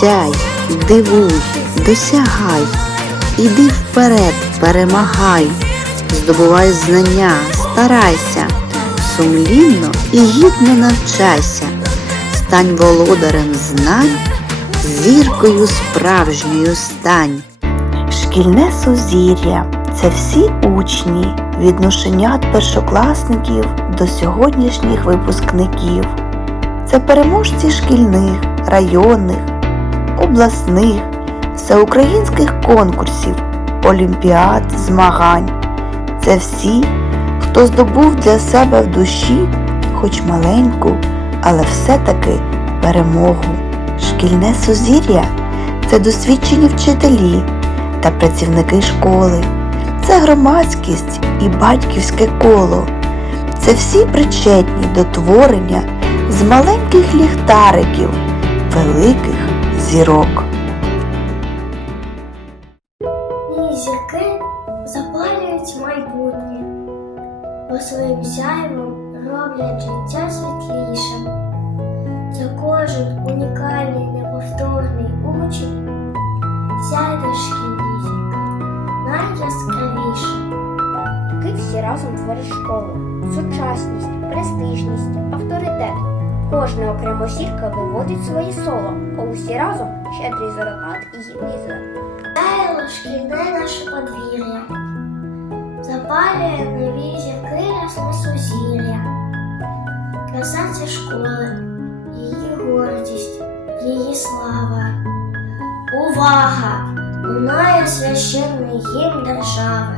сяй, дивуй, досягай, іди вперед, перемагай, здобувай знання, старайся, сумлінно і гідно навчайся, стань володарем знань, зіркою справжньою стань. Шкільне сузір'я це всі учні від ношенят першокласників до сьогоднішніх випускників. Це переможці шкільних, районних, обласних, всеукраїнських конкурсів, олімпіад, змагань. Це всі, хто здобув для себе в душі хоч маленьку, але все-таки перемогу. Шкільне сузір'я це досвідчені вчителі та працівники школи. Це громадськість і батьківське коло. Це всі причетні до творення з маленьких ліхтариків великих зірок. І зірки запалюють майбутнє, бо своїм сяйвом роблять життя світлішим. Це кожен унікальний неповторний учень сяйде шкільні зірки найяскравіше. Таки всі разом творять школу, сучасність, престижність. Кожна окрема зірка виводить своє соло, а усі разом щедрий зоропад і зор. Сяяло шкільне наше подвір'я, запалює нові зірки ясне сузір'я. Краса школи, її гордість, її слава. Увага! Лунає священний гімн держави.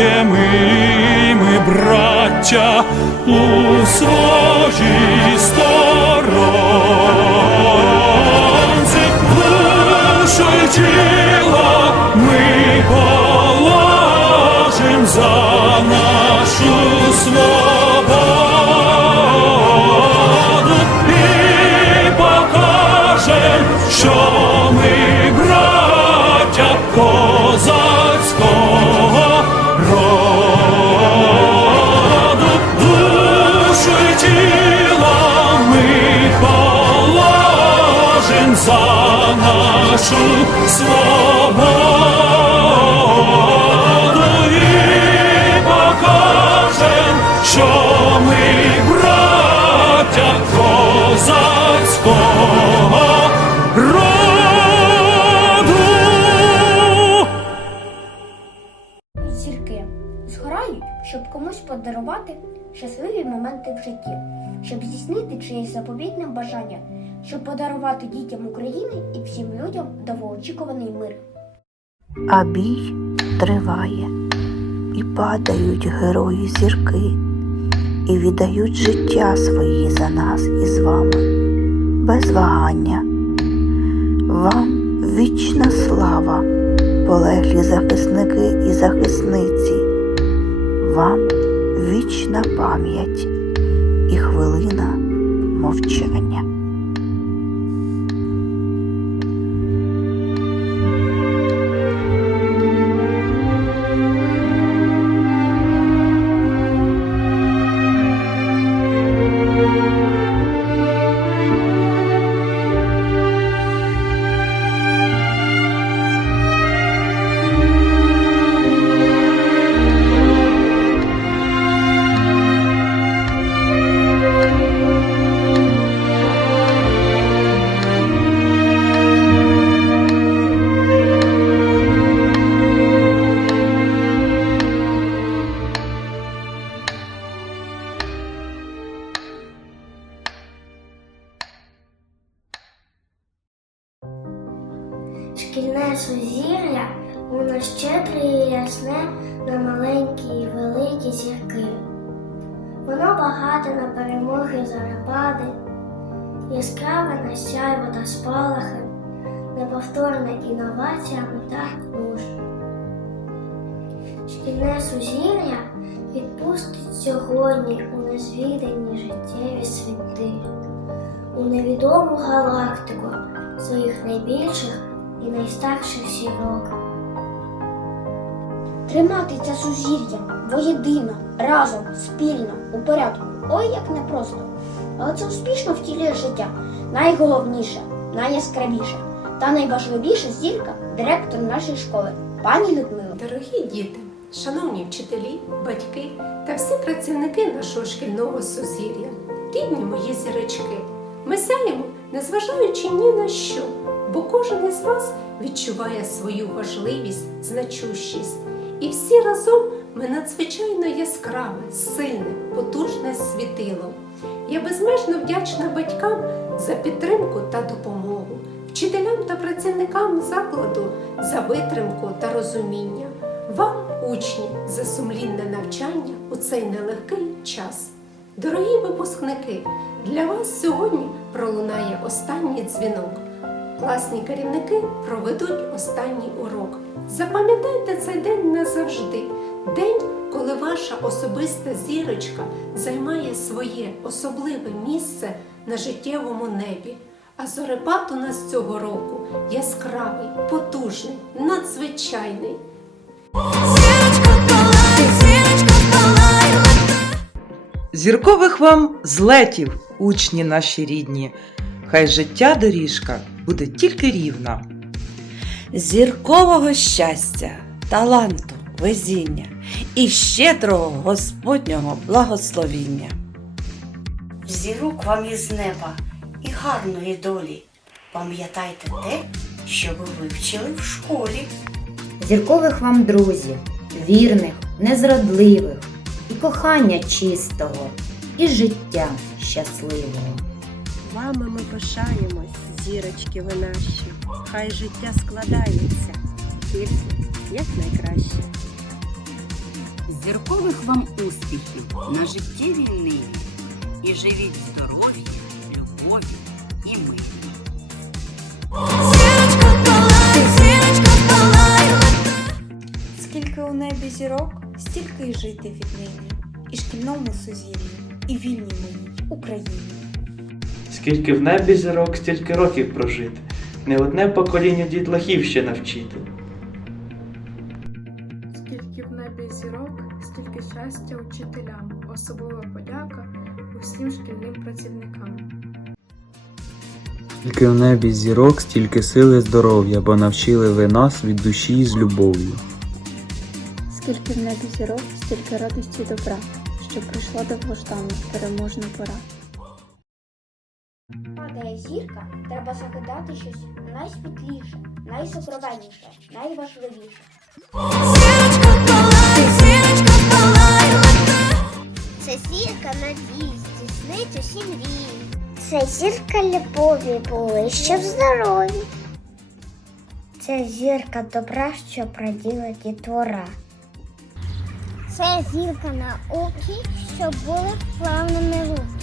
і ми, браття, у своїй сторонці, душу нашу свободу і покажем, що ми браття козацького роду. Зірки згорають, щоб комусь подарувати щасливі моменти в житті, щоб здійснити чиєсь заповітне бажання, щоб подарувати дітям України і всім людям довгоочікуваний мир. А бій триває, і падають герої зірки, і віддають життя свої за нас із вами, без вагання. Вам вічна слава, полеглі захисники і захисниці, вам вічна пам'ять і хвилина мовчання. Шкільне сузір'я Воно щедре і ясне на маленькі і великі зірки. Воно багате на перемоги зарепади, яскраве на сяйво та спалахи, неповторне інноваціями та душ. Шкільне сузір'я відпустить сьогодні у незвідані життєві світи, у невідому галактику своїх найбільших найстарших зірок. Тримати це сузір'я воєдино, разом, спільно, у порядку. Ой, як непросто. Але це успішно втілює життя. Найголовніше, найяскравіше та найважливіша зірка директор нашої школи, пані Людмила. Дорогі діти, шановні вчителі, батьки та всі працівники нашого шкільного сузір'я, рідні мої зірочки, ми сяємо, незважаючи ні на що, бо кожен із вас відчуває свою важливість, значущість. І всі разом ми надзвичайно яскраве, сильне, потужне світило. Я безмежно вдячна батькам за підтримку та допомогу, вчителям та працівникам закладу за витримку та розуміння, вам, учні, за сумлінне навчання у цей нелегкий час. Дорогі випускники, для вас сьогодні пролунає останній дзвінок. Класні керівники проведуть останній урок. Запам'ятайте цей день назавжди. День, коли ваша особиста зірочка займає своє особливе місце на життєвому небі. А зорепад у нас цього року яскравий, потужний, надзвичайний. Зіркових вам злетів, учні наші рідні. Хай життя доріжка буде тільки рівна. зіркового щастя, таланту, везіння і щедрого Господнього благословіння. Зірок вам із неба і гарної долі. Пам'ятайте те, що ви вивчили в школі. Зіркових вам друзів, вірних, незрадливих, і кохання чистого, і життя щасливого. Вами ми пишаємось, зірочки ви наші. Хай життя складається тільки як найкраще. Зіркових вам успіхів на життєвій ниві і живіть в здоров'ї, любові і мирі. Скільки у небі зірок, стільки й жити віднині, і шкільному сузір'ї, і вільній моїй Україні. Скільки в небі зірок, стільки років прожити, не одне покоління дітлахів ще навчити. Скільки в небі зірок, стільки щастя учителям, особлива подяка усім шкільним працівникам. Скільки в небі зірок, стільки сили і здоров'я, бо навчили ви нас від душі з любов'ю. Скільки в небі зірок, стільки радості і добра, що прийшла довгождана переможна пора. Зірка, треба загадати щось найсвітліше, найсокровенніше, найважливіше. Це зірка надій, здійснить усі мрії. Це зірка любові були, щоб здорові. Це зірка добра, що проділа дітвора. Це зірка науки, щоб були плавними руки.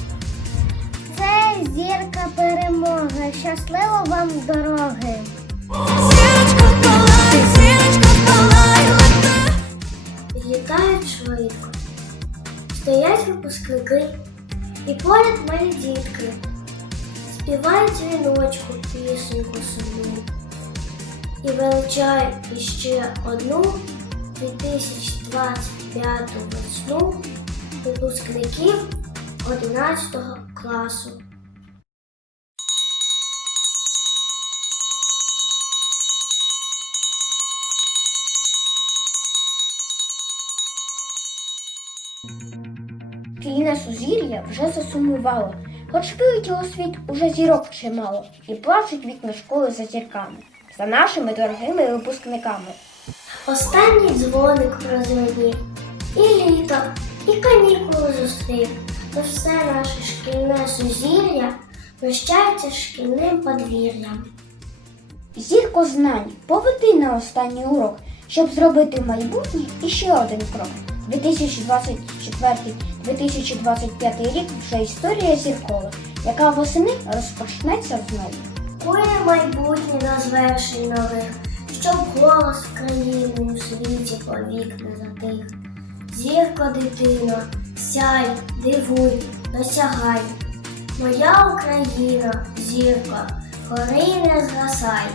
Зірка перемоги. Щасливо вам дороги. Літають швидко. Стоять випускники і поряд малі дітки. Співають дзвіночку пісеньку собі. І величають іще одну 2025 весну випускників 11 класу. Шкільне сузір'я вже засумувало, хоч вилетіло світ уже зірок чимало, і плачуть вікна школи за зірками, за нашими дорогими випускниками. Останній дзвоник прозвенів, і літо, і канікули зустрів. То все наше шкільне сузір'я прощається шкільним подвір'ям. Зірко знань, поведи на останній урок, щоб зробити майбутнє іще один крок. 2024-2025 рік вже історія зіркова, яка восени розпочнеться знову. Кує майбутнє на звершень нових, щоб голос країни у світі повік не затих. Зірко, дитино, сяй, дивуй, досягай. Моя Україна, зірка, гори не згасай.